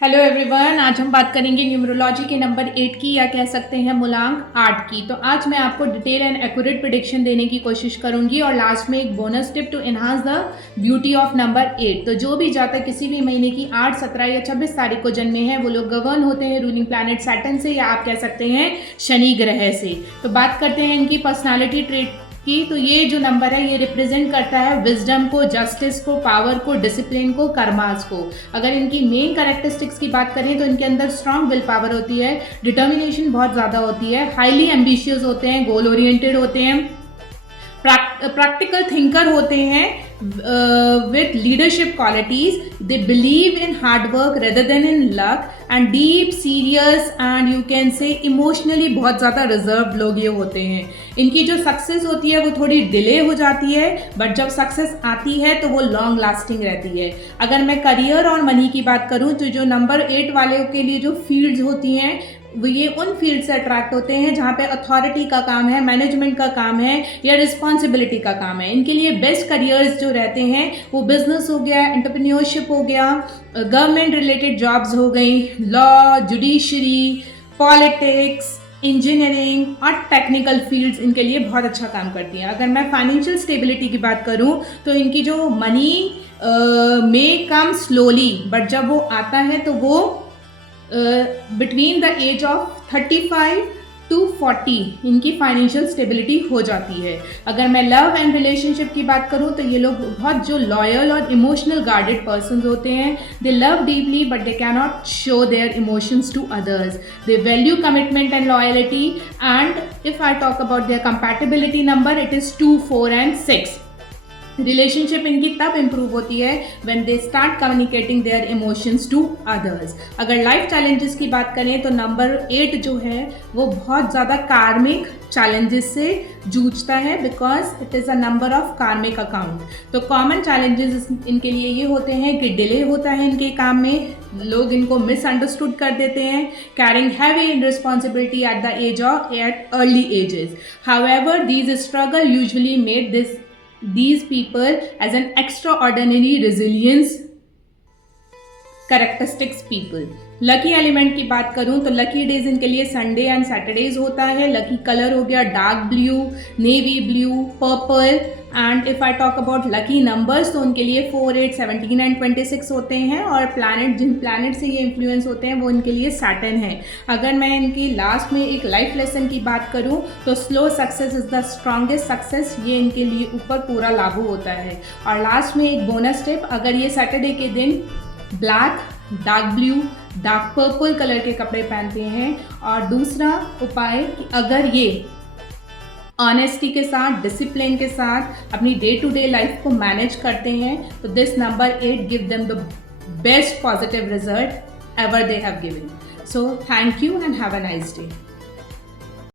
Hello everyone, आज हम बात करेंगे न्यूमरोलॉजी के नंबर 8 की, या कह सकते हैं मूलांक 8 की। तो आज मैं आपको डिटेल एंड एक्यूरेट प्रेडिक्शन देने की कोशिश करूंगी और लास्ट में एक bonus tip to enhance the beauty of number 8। तो जो भी जातक किसी भी महीने की 8, 17 या 26 तारीख को जन्मे हैं वो लोग गवर्न होते हैं रूलिंग प्लैनेट सैटर्न से, या आप कह सकते हैं शनि ग्रह से। तो बात करते हैं इनकी पर्सनालिटी ट्रेट की। तो ये जो नंबर है ये रिप्रेजेंट करता है विजडम को, जस्टिस को, पावर को, डिसिप्लिन को, कर्मास को। अगर इनकी मेन कैरेक्टरिस्टिक्स की बात करें तो इनके अंदर स्ट्रांग विल पावर होती है, डिटर्मिनेशन बहुत ज़्यादा होती है, हाईली एम्बिशियस होते हैं, गोल ओरिएंटेड होते हैं, प्रैक्टिकल थिंकर होते हैं with leadership qualities. They believe in hard work rather than in luck, and deep, serious and you can say emotionally बहुत ज़्यादा reserved लोग ये होते हैं। इनकी जो सक्सेस होती है वो थोड़ी डिले हो जाती है, बट जब सक्सेस आती है तो वो लॉन्ग लास्टिंग रहती है। अगर मैं करियर और मनी की बात करूँ तो जो नंबर 8 वाले के लिए जो फील्ड्स होती हैं वो ये उन फील्ड से अट्रैक्ट होते हैं जहाँ पे अथॉरिटी का काम है, मैनेजमेंट का काम है या रिस्पॉन्सिबिलिटी का काम है। इनके लिए बेस्ट करियर्स जो रहते हैं वो बिजनेस हो गया, एंटरप्रेन्योरशिप हो गया, गवर्नमेंट रिलेटेड जॉब्स हो गई, लॉ, जुडिशरी, पॉलिटिक्स, इंजीनियरिंग और टेक्निकल फील्ड्स इनके लिए बहुत अच्छा काम करती हैं। अगर मैं फाइनेंशियल स्टेबिलिटी की बात करूं तो इनकी जो मनी में कम स्लोली, बट जब वो आता है तो वो between the age of 35 to 40 इनकी फाइनेंशियल स्टेबिलिटी हो जाती है। अगर मैं लव एंड रिलेशनशिप की बात करूं तो ये लोग बहुत जो लॉयल और इमोशनल गार्डेड पर्सन होते हैं। They love deeply but they can not show their emotions to others. They value commitment and loyalty, and if I talk about their compatibility number, it is 2, 4 and 6। Relationship इनकी तब improve होती है when they start communicating their emotions to others. अगर life challenges की बात करें तो number 8 जो है वो बहुत ज़्यादा कार्मिक चैलेंजेस से जूझता है, because it is a number of कार्मिक अकाउंट। तो कॉमन चैलेंजेस इनके लिए ये होते हैं कि डिले होता है इनके काम में, लोग इनको मिसअंडरस्टूड कर देते हैं, caring heavy responsibility at the age of eight early ages. However these struggle usually made these people as an extraordinary resilience characteristics people। Lucky element की बात करूं तो लकी डेज इनके लिए संडे एंड सैटरडेज होता है। लकी कलर हो गया dark blue, navy blue, purple. And if I talk about lucky numbers तो उनके लिए 4, 8, 17 एंड 26 होते हैं। और प्लैनेट, जिन प्लैनेट से ये इन्फ्लुएंस होते हैं वो इनके लिए सैटर्न है। अगर मैं इनकी लास्ट में एक लाइफ लेसन की बात करूं तो slow success is the strongest success, ये इनके लिए ऊपर पूरा लागू होता है। और लास्ट में एक बोनस टिप, अगर ये सैटरडे के दिन black, dark blue, dark purple colour के कपड़े पहनते हैं, और दूसरा उपाय कि अगर ये ऑनेस्टी के साथ, डिसिप्लिन के साथ अपनी डे टू डे लाइफ को मैनेज करते हैं तो this number 8 give them the best positive result ever they have given. So thank you and have a nice day.